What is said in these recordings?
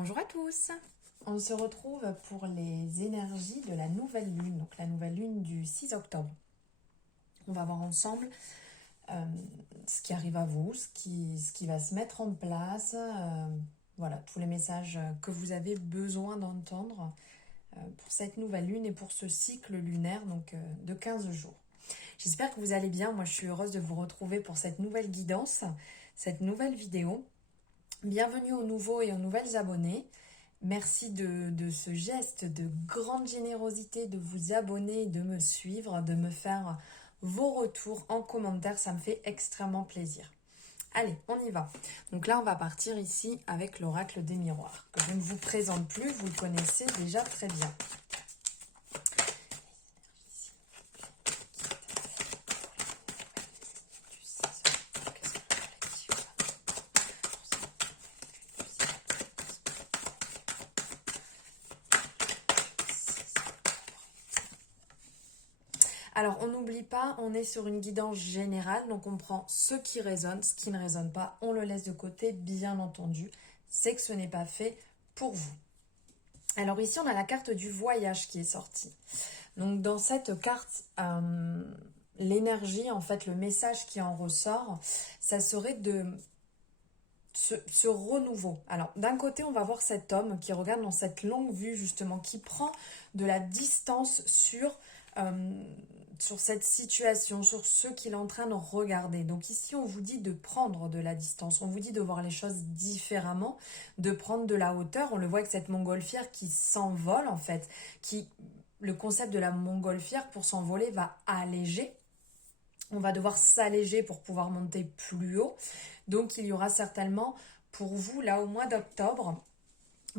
Bonjour à tous. On se retrouve pour les énergies de la nouvelle lune, donc la nouvelle lune du 6 octobre. On va voir ensemble ce qui arrive à vous, ce qui va se mettre en place, voilà, tous les messages que vous avez besoin d'entendre pour cette nouvelle lune et pour ce cycle lunaire donc de 15 jours. J'espère que vous allez bien. Moi, je suis heureuse de vous retrouver pour cette nouvelle guidance, cette nouvelle vidéo. Bienvenue aux nouveaux et aux nouvelles abonnés. Merci de ce geste de grande générosité, de vous abonner, de me suivre, de me faire vos retours en commentaire. Ça me fait extrêmement plaisir. Allez, on y va. Donc là, on va partir ici avec l'oracle des miroirs, que je ne vous présente plus, vous le connaissez déjà très bien. Alors, on n'oublie pas, on est sur une guidance générale, donc on prend ce qui résonne, ce qui ne résonne pas, on le laisse de côté, bien entendu. C'est que ce n'est pas fait pour vous. Alors ici, on a la carte du voyage qui est sortie. Donc dans cette carte, l'énergie, en fait, le message qui en ressort, ça serait de ce renouveau. Alors d'un côté, on va voir cet homme qui regarde dans cette longue vue, justement, qui prend de la distance sur cette situation, sur ce qu'il est en train de regarder. Donc ici, on vous dit de prendre de la distance, on vous dit de voir les choses différemment, de prendre de la hauteur. On le voit avec cette montgolfière qui s'envole, en fait, le concept de la montgolfière, pour s'envoler, va alléger. On va devoir s'alléger pour pouvoir monter plus haut. Donc il y aura certainement pour vous, là, au mois d'octobre,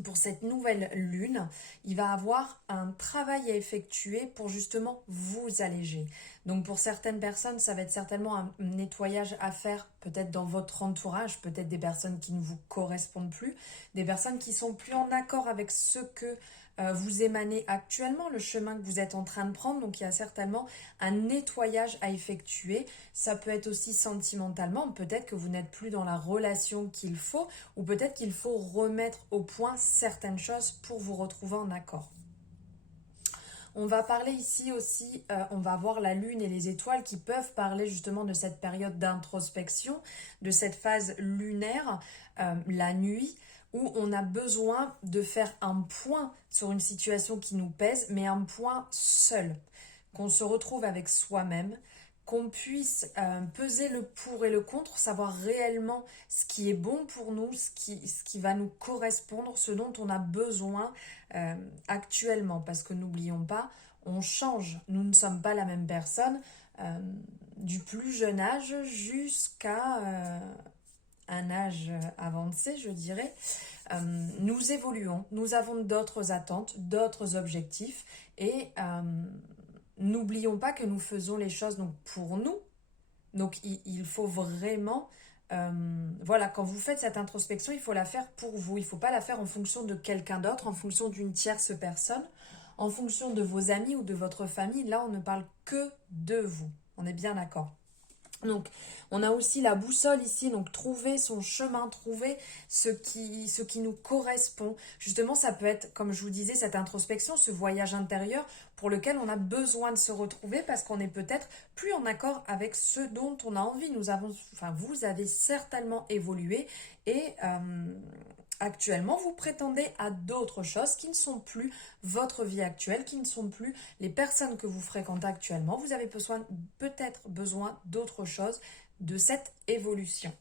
pour cette nouvelle lune, il va avoir un travail à effectuer pour justement vous alléger. Donc pour certaines personnes, ça va être certainement un nettoyage à faire, peut-être dans votre entourage, peut-être des personnes qui ne vous correspondent plus, des personnes qui sont plus en accord avec ce que vous émanez actuellement, le chemin que vous êtes en train de prendre. Donc il y a certainement un nettoyage à effectuer. Ça peut être aussi sentimentalement, peut-être que vous n'êtes plus dans la relation qu'il faut, ou peut-être qu'il faut remettre au point certaines choses pour vous retrouver en accord. On va parler ici aussi, on va voir la lune et les étoiles qui peuvent parler justement de cette période d'introspection, de cette phase lunaire, la nuit, où on a besoin de faire un point sur une situation qui nous pèse, mais un point seul, qu'on se retrouve avec soi-même, qu'on puisse peser le pour et le contre, savoir réellement ce qui est bon pour nous, ce qui va nous correspondre, ce dont on a besoin actuellement. Parce que n'oublions pas, on change, nous ne sommes pas la même personne du plus jeune âge jusqu'à un âge avancé, je dirais. Nous évoluons, nous avons d'autres attentes, d'autres objectifs et n'oublions pas que nous faisons les choses donc pour nous. Donc il faut vraiment, voilà, quand vous faites cette introspection, il faut la faire pour vous. Il ne faut pas la faire en fonction de quelqu'un d'autre, en fonction d'une tierce personne, en fonction de vos amis ou de votre famille. Là, on ne parle que de vous. On est bien d'accord. Donc, on a aussi la boussole ici, donc trouver son chemin, trouver ce qui nous correspond. Justement, ça peut être, comme je vous disais, cette introspection, ce voyage intérieur pour lequel on a besoin de se retrouver parce qu'on est peut-être plus en accord avec ce dont on a envie. Vous avez certainement évolué et actuellement, vous prétendez à d'autres choses qui ne sont plus votre vie actuelle, qui ne sont plus les personnes que vous fréquentez actuellement. Vous avez peut-être besoin d'autre chose, de cette évolution.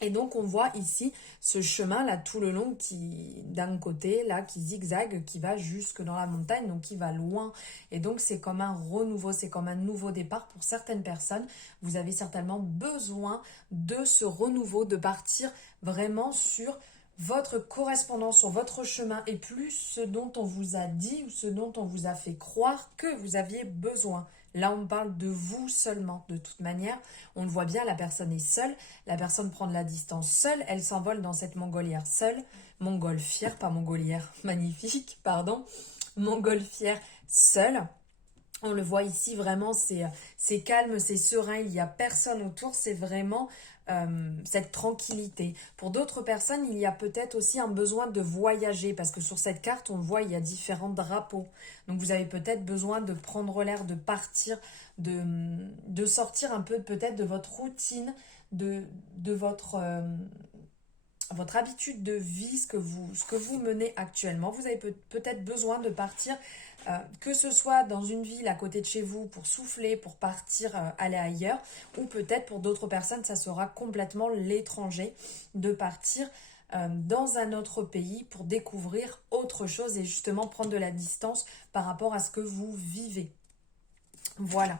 Et donc on voit ici ce chemin là tout le long qui d'un côté là qui zigzague, qui va jusque dans la montagne, donc qui va loin. Et donc c'est comme un renouveau, c'est comme un nouveau départ pour certaines personnes. Vous avez certainement besoin de ce renouveau, de partir vraiment sur votre correspondance, sur votre chemin et plus ce dont on vous a dit ou ce dont on vous a fait croire que vous aviez besoin. Là, on parle de vous seulement. De toute manière, on le voit bien, la personne est seule. La personne prend de la distance seule. Elle s'envole dans cette montgolfière seule. Montgolfière, pas mongolière. Magnifique, pardon. Montgolfière seule. On le voit ici, vraiment, c'est calme, c'est serein. Il n'y a personne autour. C'est vraiment cette tranquillité. Pour d'autres personnes, il y a peut-être aussi un besoin de voyager, parce que sur cette carte, on le voit, il y a différents drapeaux. Donc vous avez peut-être besoin de prendre l'air, de partir, de sortir un peu peut-être de votre routine, de votre habitude de vie, ce que vous menez actuellement. Vous avez peut-être besoin de partir, que ce soit dans une ville à côté de chez vous pour souffler, pour partir, aller ailleurs, ou peut-être pour d'autres personnes, ça sera complètement l'étranger, de partir dans un autre pays pour découvrir autre chose et justement prendre de la distance par rapport à ce que vous vivez. Voilà.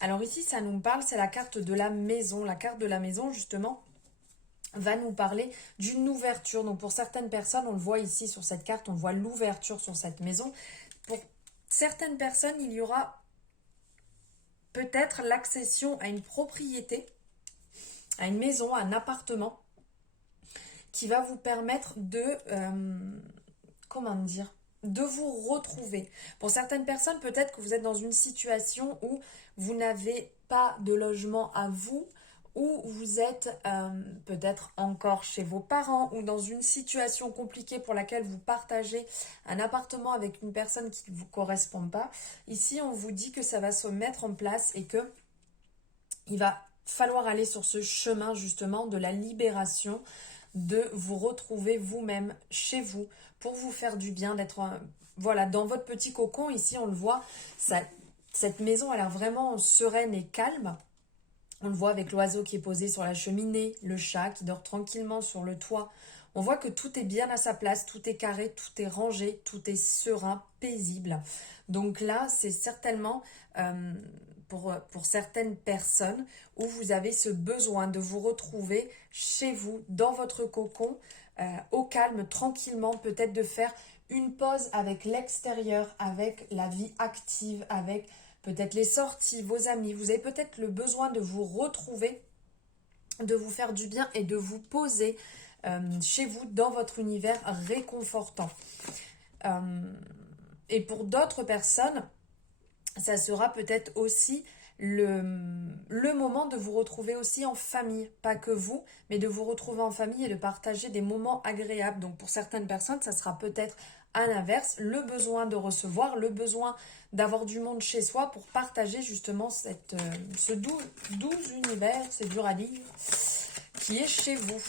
Alors ici, ça nous parle, c'est la carte de la maison. La carte de la maison, justement, va nous parler d'une ouverture. Donc pour certaines personnes, on le voit ici sur cette carte, on voit l'ouverture sur cette maison. Pour certaines personnes, il y aura peut-être l'accession à une propriété, à une maison, à un appartement, qui va vous permettre de, comment dire, de vous retrouver. Pour certaines personnes, peut-être que vous êtes dans une situation où vous n'avez pas de logement à vous, ou vous êtes peut-être encore chez vos parents, ou dans une situation compliquée pour laquelle vous partagez un appartement avec une personne qui ne vous correspond pas. Ici, on vous dit que ça va se mettre en place et que il va falloir aller sur ce chemin justement de la libération, de vous retrouver vous-même chez vous pour vous faire du bien, d'être voilà, dans votre petit cocon. Ici, on le voit, cette maison a l'air vraiment sereine et calme. On le voit avec l'oiseau qui est posé sur la cheminée, le chat qui dort tranquillement sur le toit. On voit que tout est bien à sa place, tout est carré, tout est rangé, tout est serein, paisible. Donc là, c'est certainement pour certaines personnes où vous avez ce besoin de vous retrouver chez vous, dans votre cocon, au calme, tranquillement, peut-être de faire une pause avec l'extérieur, avec la vie active, avec peut-être les sorties, vos amis. Vous avez peut-être le besoin de vous retrouver, de vous faire du bien et de vous poser chez vous, dans votre univers réconfortant. Et pour d'autres personnes, ça sera peut-être aussi le moment de vous retrouver aussi en famille. Pas que vous, mais de vous retrouver en famille et de partager des moments agréables. Donc pour certaines personnes, ça sera peut-être à l'inverse, le besoin de recevoir, le besoin d'avoir du monde chez soi pour partager justement ce doux univers, c'est dur à dire, qui est chez vous.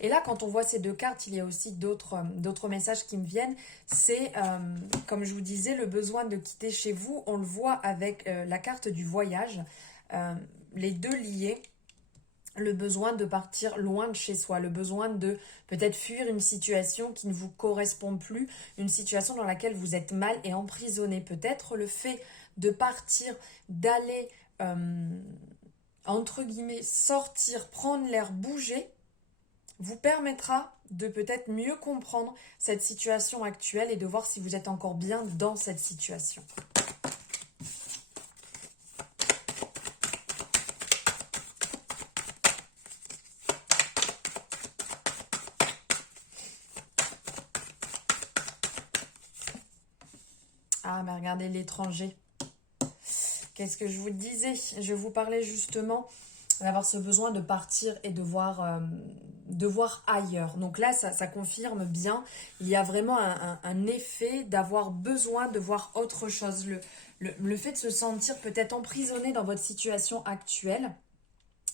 Et là, quand on voit ces deux cartes, il y a aussi d'autres messages qui me viennent. C'est, comme je vous disais, le besoin de quitter chez vous. On le voit avec la carte du voyage. Les deux liés. Le besoin de partir loin de chez soi. Le besoin de peut-être fuir une situation qui ne vous correspond plus. Une situation dans laquelle vous êtes mal et emprisonné. Peut-être le fait de partir, d'aller, entre guillemets, sortir, prendre l'air, bouger, vous permettra de peut-être mieux comprendre cette situation actuelle et de voir si vous êtes encore bien dans cette situation. Ah, mais regardez l'étranger. Qu'est-ce que je vous disais? Je vous parlais justement d'avoir ce besoin de partir et de voir ailleurs. Donc là, ça confirme bien. Il y a vraiment un effet d'avoir besoin de voir autre chose. Le fait de se sentir peut-être emprisonné dans votre situation actuelle.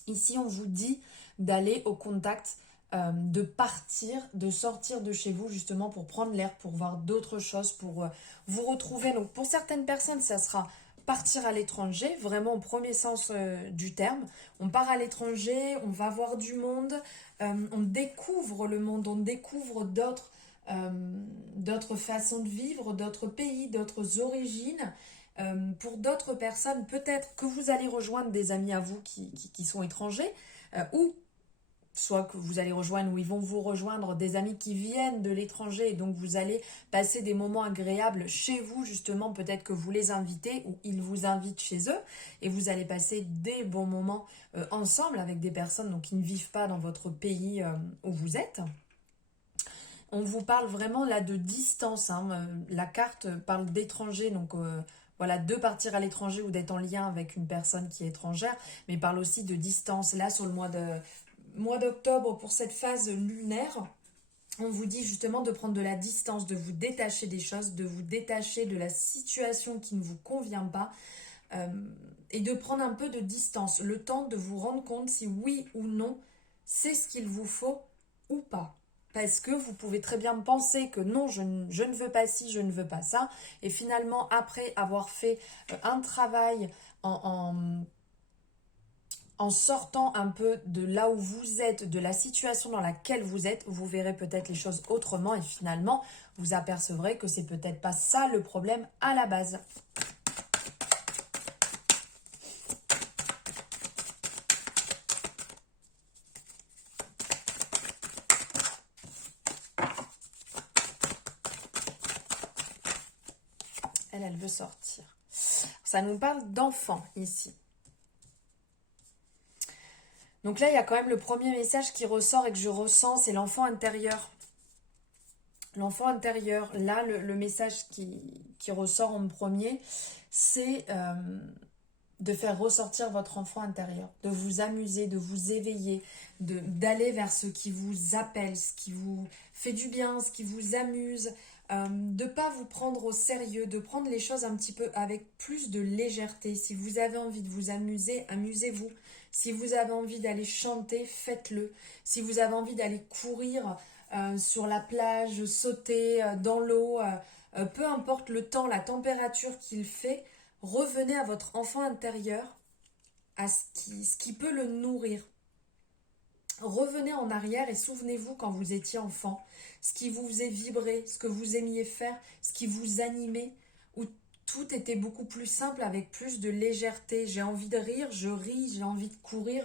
Ici, on vous dit d'aller au contact, de partir, de sortir de chez vous justement pour prendre l'air, pour voir d'autres choses, pour vous retrouver. Donc pour certaines personnes, ça sera partir à l'étranger, vraiment au premier sens du terme. On part à l'étranger, on va voir du monde, on découvre le monde, on découvre d'autres façons de vivre, d'autres pays, d'autres origines. Pour d'autres personnes, peut-être que vous allez rejoindre des amis à vous qui sont étrangers, ou soit que vous allez rejoindre ou ils vont vous rejoindre des amis qui viennent de l'étranger et donc vous allez passer des moments agréables chez vous justement, peut-être que vous les invitez ou ils vous invitent chez eux et vous allez passer des bons moments ensemble avec des personnes donc, qui ne vivent pas dans votre pays où vous êtes. On vous parle vraiment là de distance, hein. La carte parle d'étranger, donc voilà, de partir à l'étranger ou d'être en lien avec une personne qui est étrangère, mais parle aussi de distance. Là, sur le mois d'octobre, pour cette phase lunaire, on vous dit justement de prendre de la distance, de vous détacher des choses, de vous détacher de la situation qui ne vous convient pas, euh, et de prendre un peu de distance, le temps de vous rendre compte si oui ou non, c'est ce qu'il vous faut ou pas. Parce que vous pouvez très bien penser que non, je ne veux pas ci, je ne veux pas ça. Et finalement, après avoir fait un travail en sortant un peu de là où vous êtes, de la situation dans laquelle vous êtes, vous verrez peut-être les choses autrement et finalement, vous apercevrez que c'est peut-être pas ça le problème à la base. Elle veut sortir. Ça nous parle d'enfants ici. Donc là, il y a quand même le premier message qui ressort et que je ressens, c'est l'enfant intérieur. L'enfant intérieur, là, le message qui ressort en premier, c'est de faire ressortir votre enfant intérieur, de vous amuser, de vous éveiller, d'aller vers ce qui vous appelle, ce qui vous fait du bien, ce qui vous amuse, de ne pas vous prendre au sérieux, de prendre les choses un petit peu avec plus de légèreté. Si vous avez envie de vous amuser, amusez-vous. Si vous avez envie d'aller chanter, faites-le. Si vous avez envie d'aller courir sur la plage, sauter dans l'eau, peu importe le temps, la température qu'il fait, revenez à votre enfant intérieur, à ce qui peut le nourrir. Revenez en arrière et souvenez-vous quand vous étiez enfant, ce qui vous faisait vibrer, ce que vous aimiez faire, ce qui vous animait, où tout était beaucoup plus simple avec plus de légèreté. J'ai envie de rire, je ris, j'ai envie de courir,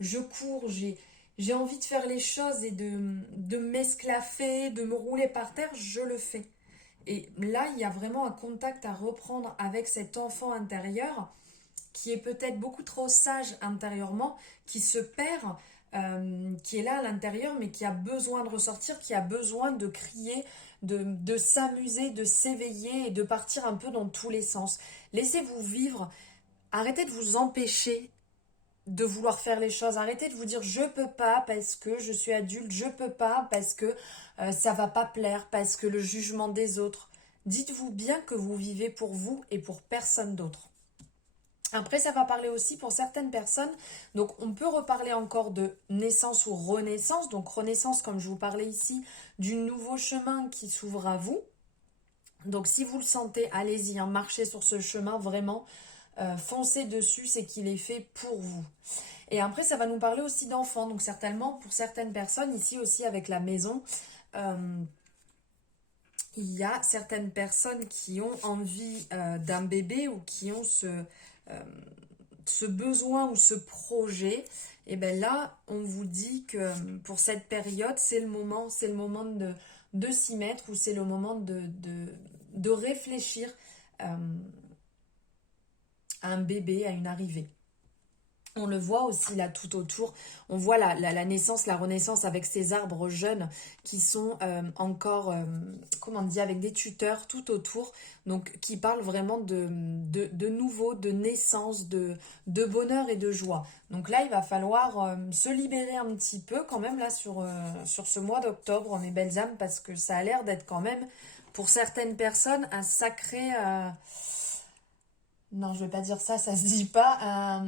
je cours, j'ai envie de faire les choses et de m'esclaffer, de me rouler par terre, je le fais. Et là, il y a vraiment un contact à reprendre avec cet enfant intérieur qui est peut-être beaucoup trop sage intérieurement, qui se perd, qui est là à l'intérieur, mais qui a besoin de ressortir, qui a besoin de crier, de s'amuser, de s'éveiller et de partir un peu dans tous les sens. Laissez-vous vivre, arrêtez de vous empêcher de vouloir faire les choses, arrêtez de vous dire je peux pas parce que je suis adulte, je peux pas parce que ça va pas plaire, parce que le jugement des autres. Dites-vous bien que vous vivez pour vous et pour personne d'autre. Après, ça va parler aussi pour certaines personnes. Donc, on peut reparler encore de naissance ou renaissance. Donc, renaissance, comme je vous parlais ici, du nouveau chemin qui s'ouvre à vous. Donc, si vous le sentez, allez-y, hein, marchez sur ce chemin vraiment. Foncez dessus, c'est qu'il est fait pour vous. Et après, ça va nous parler aussi d'enfants. Donc, certainement, pour certaines personnes, ici aussi avec la maison, il y a certaines personnes qui ont envie d'un bébé ou qui ont ce besoin ou ce projet. Et bien là, on vous dit que pour cette période, c'est le moment de s'y mettre ou c'est le moment de réfléchir à un bébé, à une arrivée. On le voit aussi là tout autour. On voit la naissance, la renaissance avec ces arbres jeunes qui sont encore, comment on dit, avec des tuteurs tout autour. Donc qui parlent vraiment de nouveau, de naissance, de bonheur et de joie. Donc là, il va falloir se libérer un petit peu quand même là sur ce mois d'octobre, mes belles âmes, parce que ça a l'air d'être quand même, pour certaines personnes, un sacré... Non, je vais pas dire ça, ça se dit pas.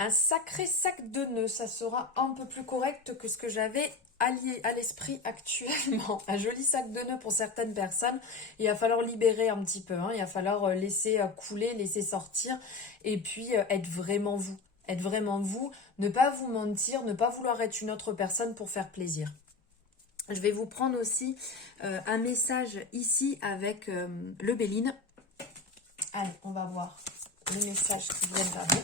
Un sacré sac de nœuds, ça sera un peu plus correct que ce que j'avais allié à l'esprit actuellement. Un joli sac de nœuds pour certaines personnes. Il va falloir libérer un petit peu, hein. Il va falloir laisser couler, laisser sortir et puis être vraiment vous. Être vraiment vous, ne pas vous mentir, ne pas vouloir être une autre personne pour faire plaisir. Je vais vous prendre aussi un message ici avec le Béline. Allez, on va voir les messages qui viennent à vous.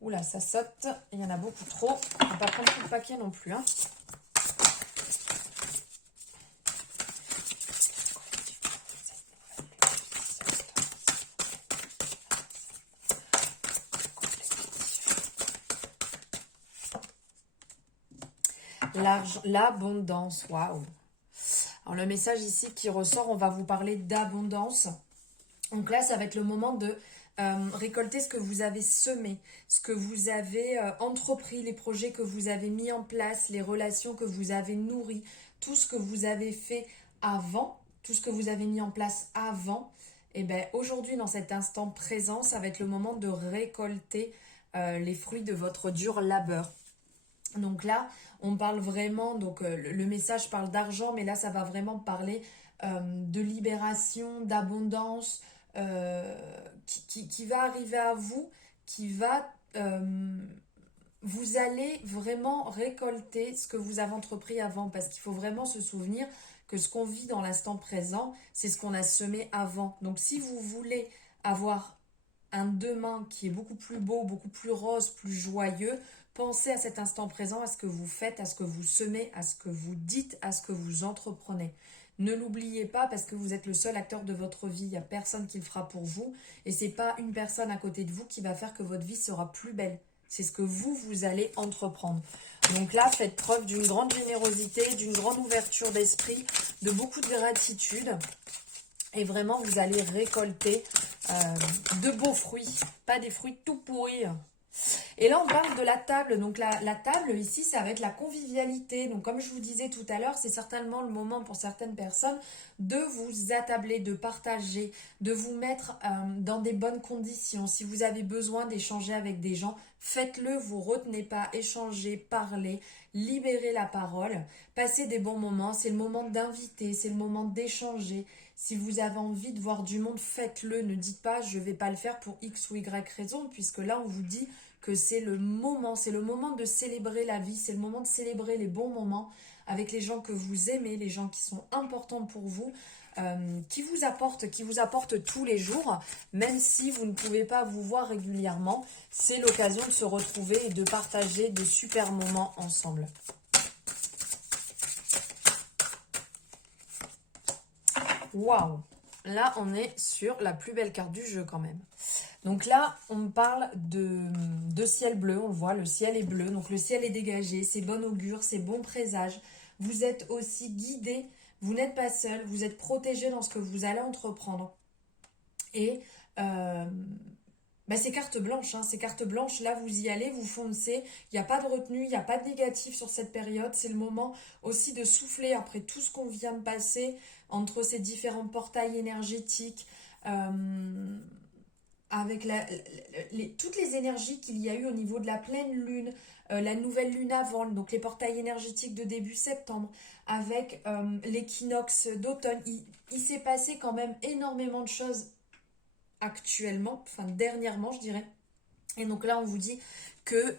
Oula, ça saute. Il y en a beaucoup trop. On ne va pas prendre tout le paquet non plus. Hein. L'abondance. Waouh. Alors, le message ici qui ressort, on va vous parler d'abondance. Donc là, ça va être le moment de récolter ce que vous avez semé, ce que vous avez entrepris, les projets que vous avez mis en place, les relations que vous avez nourries, tout ce que vous avez fait avant, tout ce que vous avez mis en place avant. Et bien aujourd'hui, dans cet instant présent, ça va être le moment de récolter les fruits de votre dur labeur. Donc là, on parle vraiment, donc le message parle d'argent, mais là, ça va vraiment parler de libération, d'abondance, qui va arriver à vous, qui va... vous allez vraiment récolter ce que vous avez entrepris avant, parce qu'il faut vraiment se souvenir que ce qu'on vit dans l'instant présent, c'est ce qu'on a semé avant. Donc si vous voulez avoir un demain qui est beaucoup plus beau, beaucoup plus rose, plus joyeux, pensez à cet instant présent, à ce que vous faites, à ce que vous semez, à ce que vous dites, à ce que vous entreprenez. Ne l'oubliez pas parce que vous êtes le seul acteur de votre vie. Il n'y a personne qui le fera pour vous. Et ce n'est pas une personne à côté de vous qui va faire que votre vie sera plus belle. C'est ce que vous allez entreprendre. Donc là, faites preuve d'une grande générosité, d'une grande ouverture d'esprit, de beaucoup de gratitude. Et vraiment, vous allez récolter de beaux fruits, pas des fruits tout pourris. Et là, on parle de la table. Donc la table, ici, ça va être la convivialité. Donc comme je vous disais tout à l'heure, c'est certainement le moment pour certaines personnes de vous attabler, de partager, de vous mettre dans des bonnes conditions. Si vous avez besoin d'échanger avec des gens, faites-le, vous retenez pas, échangez, parlez, libérez la parole, passez des bons moments. C'est le moment d'inviter, c'est le moment d'échanger. Si vous avez envie de voir du monde, faites-le. Ne dites pas je ne vais pas le faire pour X ou Y raison, puisque là, on vous dit que c'est le moment de célébrer la vie, c'est le moment de célébrer les bons moments avec les gens que vous aimez, les gens qui sont importants pour vous, qui vous apportent tous les jours, même si vous ne pouvez pas vous voir régulièrement. C'est l'occasion de se retrouver et de partager de super moments ensemble. Waouh! Là, on est sur la plus belle carte du jeu quand même. Donc là, on parle de ciel bleu, on le voit, le ciel est bleu, donc le ciel est dégagé, c'est bon augure, c'est bon présage. Vous êtes aussi guidé, vous n'êtes pas seul, vous êtes protégé dans ce que vous allez entreprendre. Et c'est carte blanche, hein, c'est carte blanche, là vous y allez, vous foncez, il n'y a pas de retenue, il n'y a pas de négatif sur cette période, c'est le moment aussi de souffler après tout ce qu'on vient de passer entre ces différents portails énergétiques, avec toutes les énergies qu'il y a eu au niveau de la pleine lune, la nouvelle lune avant, donc les portails énergétiques de début septembre, avec l'équinoxe d'automne. Il s'est passé quand même énormément de choses actuellement, enfin dernièrement je dirais. Et donc là on vous dit que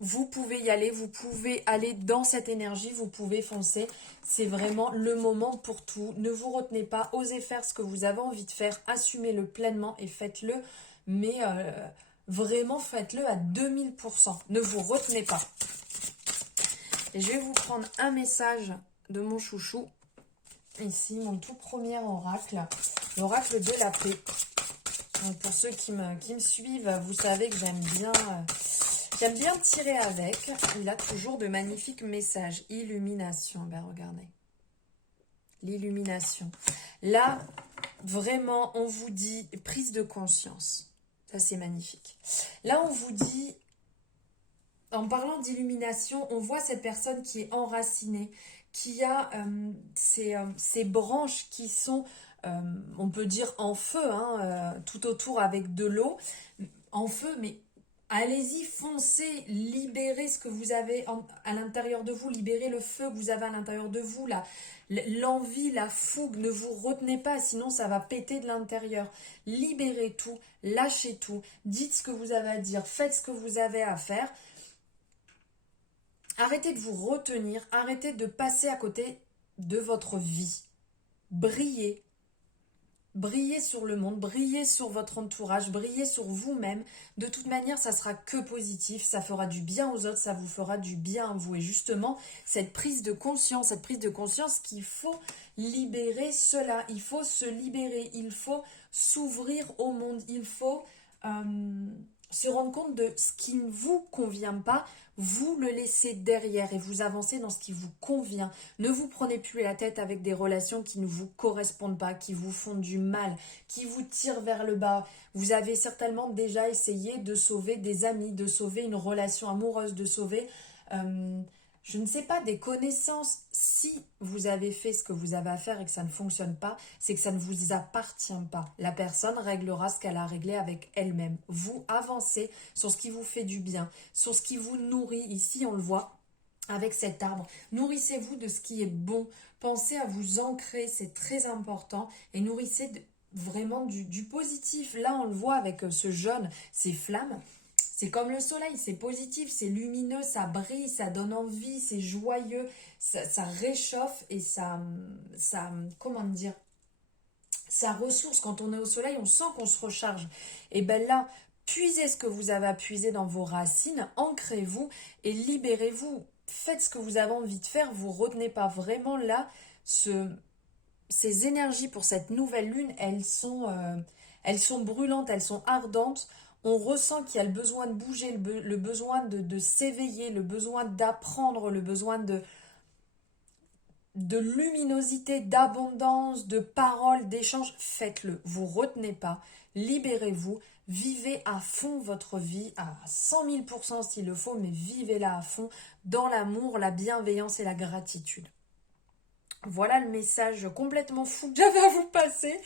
vous pouvez y aller, vous pouvez aller dans cette énergie, vous pouvez foncer. C'est vraiment le moment pour tout. Ne vous retenez pas, osez faire ce que vous avez envie de faire, assumez-le pleinement et faites-le. Mais vraiment faites-le à 2000%. Ne vous retenez pas. Et je vais vous prendre un message de mon chouchou. Ici, mon tout premier oracle. L'oracle de la paix. Donc pour ceux qui me suivent, vous savez que j'aime bien tirer avec. Il a toujours de magnifiques messages. Illumination. Ben regardez. L'illumination. Là, vraiment, on vous dit prise de conscience. Ça, c'est magnifique. Là, on vous dit, en parlant d'illumination, on voit cette personne qui est enracinée, qui a ses branches qui sont, on peut dire, en feu, hein, tout autour avec de l'eau, en feu, mais allez-y, foncez, libérez ce que vous avez à l'intérieur de vous, libérez le feu que vous avez à l'intérieur de vous, l'envie, la fougue, ne vous retenez pas, sinon ça va péter de l'intérieur. Libérez tout, lâchez tout, dites ce que vous avez à dire, faites ce que vous avez à faire. Arrêtez de vous retenir, arrêtez de passer à côté de votre vie. Brillez, briller sur le monde, briller sur votre entourage, briller sur vous-même. De toute manière, ça sera que positif, ça fera du bien aux autres, ça vous fera du bien à vous. Et justement, cette prise de conscience qu'il faut libérer cela, il faut se libérer, il faut s'ouvrir au monde, il faut se rendre compte de ce qui ne vous convient pas, vous le laissez derrière et vous avancez dans ce qui vous convient. Ne vous prenez plus la tête avec des relations qui ne vous correspondent pas, qui vous font du mal, qui vous tirent vers le bas. Vous avez certainement déjà essayé de sauver des amis, de sauver une relation amoureuse, de sauver, je ne sais pas, des connaissances. Si vous avez fait ce que vous avez à faire et que ça ne fonctionne pas, c'est que ça ne vous appartient pas. La personne réglera ce qu'elle a réglé avec elle-même. Vous avancez sur ce qui vous fait du bien, sur ce qui vous nourrit. Ici, on le voit avec cet arbre. Nourrissez-vous de ce qui est bon. Pensez à vous ancrer, c'est très important. Et nourrissez vraiment du positif. Là, on le voit avec ce jaune, ces flammes. C'est comme le soleil, c'est positif, c'est lumineux, ça brille, ça donne envie, c'est joyeux, ça réchauffe et comment dire, ça ressource. Quand on est au soleil, on sent qu'on se recharge. Et bien là, puisez ce que vous avez à puiser dans vos racines, ancrez-vous et libérez-vous. Faites ce que vous avez envie de faire, vous retenez pas vraiment là. Ces énergies pour cette nouvelle lune, elles sont brûlantes, elles sont ardentes. On ressent qu'il y a le besoin de bouger, le besoin de s'éveiller, le besoin d'apprendre, le besoin de luminosité, d'abondance, de paroles, d'échanges. Faites-le, vous retenez pas, libérez-vous, vivez à fond votre vie, à 100 000% s'il le faut, mais vivez-la à fond dans l'amour, la bienveillance et la gratitude. Voilà le message complètement fou que j'avais à vous passer.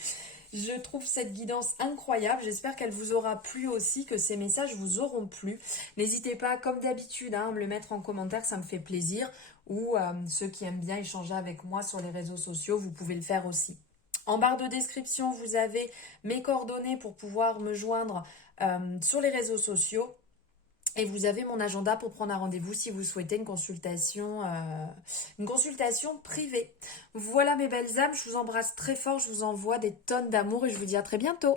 Je trouve cette guidance incroyable. J'espère qu'elle vous aura plu aussi, que ces messages vous auront plu. N'hésitez pas, comme d'habitude, à me le mettre en commentaire, ça me fait plaisir. Ou ceux qui aiment bien échanger avec moi sur les réseaux sociaux, vous pouvez le faire aussi. En barre de description, vous avez mes coordonnées pour pouvoir me joindre sur les réseaux sociaux. Et vous avez mon agenda pour prendre un rendez-vous si vous souhaitez une consultation privée. Voilà mes belles âmes, je vous embrasse très fort, je vous envoie des tonnes d'amour et je vous dis à très bientôt.